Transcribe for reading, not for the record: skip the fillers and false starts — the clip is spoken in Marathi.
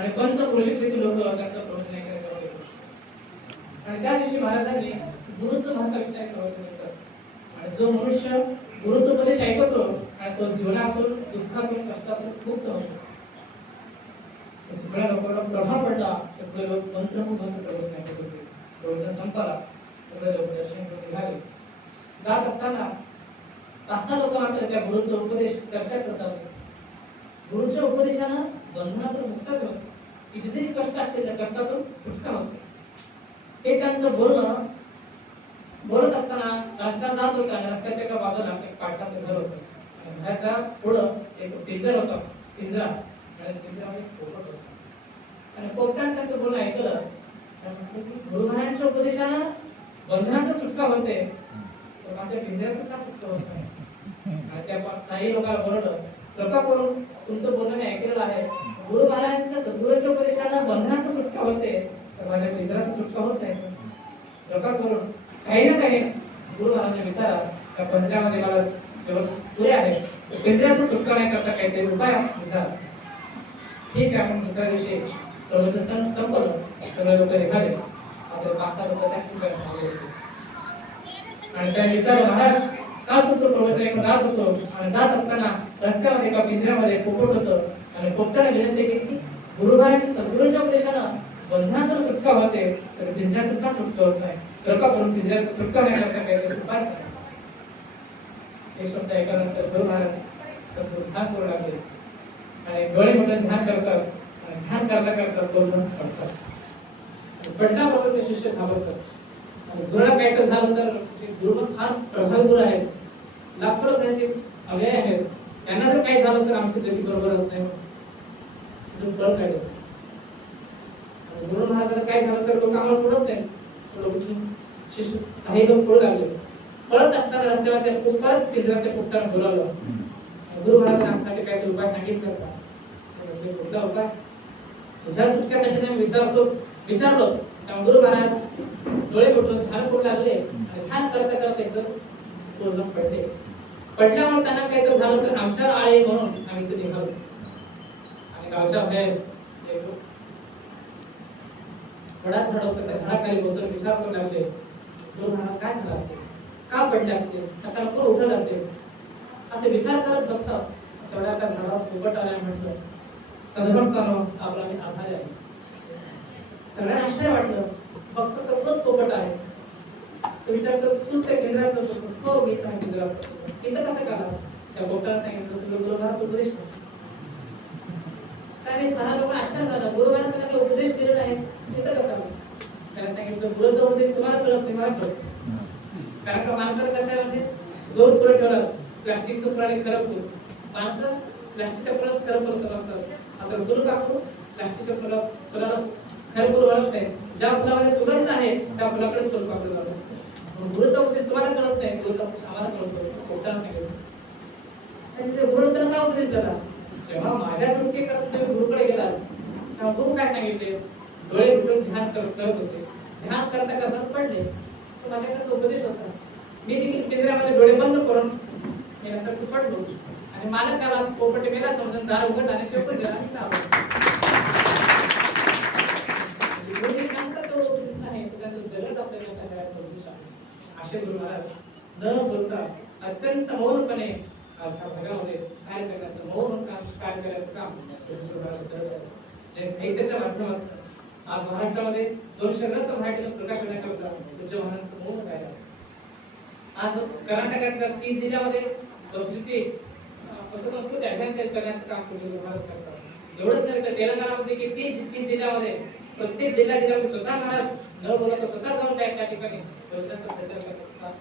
आणि पंचक्रोशीतील लोक त्यांचा प्रवचन ऐकायला होते. आणि त्या दिवशी महाराजांनी गुरुचं महत्त्व काय प्रवचन करतात. आणि जो मनुष्य गुरुचा उपदेश ऐकतो आणि तो जीवनातून दुःखातून कष्टातून मुक्त होतो. सगळ्या लोकांना प्रभाव पडला. सगळे लोक मंत्रमुग्ध प्रवचन ऐकत होते. प्रवचन संपला. सगळे लोक दर्शन करून निघाले. जात असताना 5-6 लोक मात्र त्या गुरुचा उपदेश चर्चा करतात. गुरुच्या उपदेशानं बंधनातून मुक्त होतो. किती जरी कष्ट असते त्या कष्टातून सुटका होते. हे त्यांचं बोलणं बोलत असताना रस्ता जात होता. रस्त्याच्या एका बाजूला एक काठाचं घर होतं आणि घराच्या पुढं एक पिंजर होता. पिंजरा आणि पिंजरामध्ये पोपट होता. आणि पोपटाने त्याचं बोलणं ऐकलं. गुरु महाराजांच्या उपदेशानं बंधनातून सुटका होते, तर माझ्या पिंजऱ्यातून का सुटका होत नाही? आणि त्या 5-6 लोकांना बोलवलं, कृपा करून तुमचं बोलणं मी ऐकलेलं आहे. गुरु महाराजांच्या सद्गुरूच्या उपदेशानं बंधनातून सुटका होते, तर माझ्या पिंजऱ्यातून सुटका होत नाही. कृपा करून काही ना काही गुरु महाराजांना विचारा. त्या पिंजऱ्यामध्ये मला जेवढं पुरे आहे पिंजऱ्यातून सुटका नाही करता काहीतरी उपाय विचारा. ठीक आहे. म्हणून दुसऱ्या दिवशी प्रवचन संपलं. सगळे लोक निघाले. आता 5-6 लोक त्या ठिकाणी थांबले होते. आणि त्या विचारलं, महाराज का तुमचं प्रवचन ऐकून जात होतो आणि जात असताना रस्त्यामध्ये एका पिंजऱ्यामध्ये पोपट होतं आणि पोपटाने विनंती केली की गुरु महाराजांच्या सद्गुरूच्या उपदेशानं बंधनातून सुटका होते, तर पिंजऱ्यातून का सुटका होत नाही? कृपा करून पिंजऱ्यातून सुटका नाही करता काहीतरी उपाय सांगा. हे शब्द ऐकल्यानंतर गुरु महाराज सद्गुरू ध्यान करू लागले आणि डोळे मिटून ध्यान करतात. आणि ध्यान करता करता बोलून पडतात. पडल्याबरोबर ते शिष्य घाबरतात. आणि गुरुला काय तर झालं तर गुरु फार प्रभावी गुरु आहेत. लाखो त्यांचे अव्यय आहेत. त्यांना जर काही झालं तर आमची गती बरोबर होत नाही. कळत काय गुरु महाराजांना काय झालं तर लोक आम्हाला सोडत नाही. शिष्य 6 लोक पळू लागले. पळत असताना रस्त्यावर ते परत पिंजऱ्यात पोपटाने बोलावलं. गुरु महाराजांनी आमच्यासाठी काहीतरी उपाय सांगितलं का? कुठला उपाय? तुझ्या सुटक्यासाठी मी विचारलो. तेव्हा गुरु महाराज डोळे मिटून ध्यान करू लागले आणि ध्यान करता करता एकदम पूर्ण पडले. पडल्यामुळे त्यांना काहीतरी झालं तर आमच्यावर आळे म्हणून आम्ही इथे निघालो. आणि गावच्या बाहेर वडाच झाड होतं. त्या झाडाखाली बसून विचार करू लागले, गुरु महाराज काय झालं असेल? का पडले असतील? आता कोण उठत असेल? असे विचार करत बसतात. तेवढ्या त्या झाडावर पोपट आल्या. म्हटलं, सद्गुरूंनो आपला मी आभारी आहे. सगळ्यांना आश्चर्य वाटलं. फक्त तोच पोपट आहे. तो विचार करत तूच त्या पिंजऱ्यात होतो? हो, मी सांग पिंजऱ्यात. इथं कसं कालास? त्या पोपटाला सांगितलं सगळं गुरु महाराज उपदेश करतो. त्याने 6 लोक आश्चर्य झालं. गुरु महाराज त्यांना काही उपदेश दिलेला आहे, इथं कसं आलं? त्याला सांगितलं, गुरुचा उपदेश तुम्हाला कळत नाही, मला कळत. कारण का माणसाला कसं आहे, म्हणजे 2 पुढे ठेवलं, प्लास्टिकचं फळ आणि खरं फूल. माणसं प्लास्टिकच्या फळात खरं फळ समजतात. आता गुरु काकू प्लास्टिकच्या फुलाला खरं फुल ओळखत नाही. ज्या फुलामध्ये सुगंध आहे त्या फुलाकडेच फुल कापलं जातं. गुरुचा उपदेश तुम्हाला कळत नाही, गुरुचा उपदेश आम्हाला कळतो. पोपटाला सांगितलं. त्यांच्या गुरु तर का उपदेश झाला? जेव्हा माझ्या सुटके करत तुम्ही गुरुकडे गेला तेव्हा गुरु काय सांगितले? डोळे मिटून ध्यान करत होते. ध्यान करता करता पडले. तो माझ्याकडे उपदेश होता. मी देखील पिंजऱ्यामध्ये डोळे बंद करून येण्यासाठी पडलो आणि मालकाला पोपट मेला समजून दार उघडला आणि पेपर दिला आणि चाललो. असे गुरु महाराज न बोलता अत्यंत मौनपणे आज हा भागामध्ये कार्य करण्याचं मौन कार्य करायचं काम गुरु महाराज करत आहेत. जे साहित्याच्या माध्यमात आज महाराष्ट्रामध्ये 200 ग्रंथ मराठीतून प्रकाश करण्याकरता पूज्य महाराजांचं मौन कार्य आहे. आज कर्नाटकातल्या 30 जिल्ह्यामध्ये संस्कृती अभियान करण्याचं काम पूज्य गुरु महाराज करतात. एवढंच नाही तर तेलंगणामध्ये 30 जिल्ह्यामध्ये प्रत्येक जिल्ह्यामध्ये स्वतः महाराज न बोलता स्वतः जाऊन त्या ठिकाणी वचनाचा प्रचार करतात.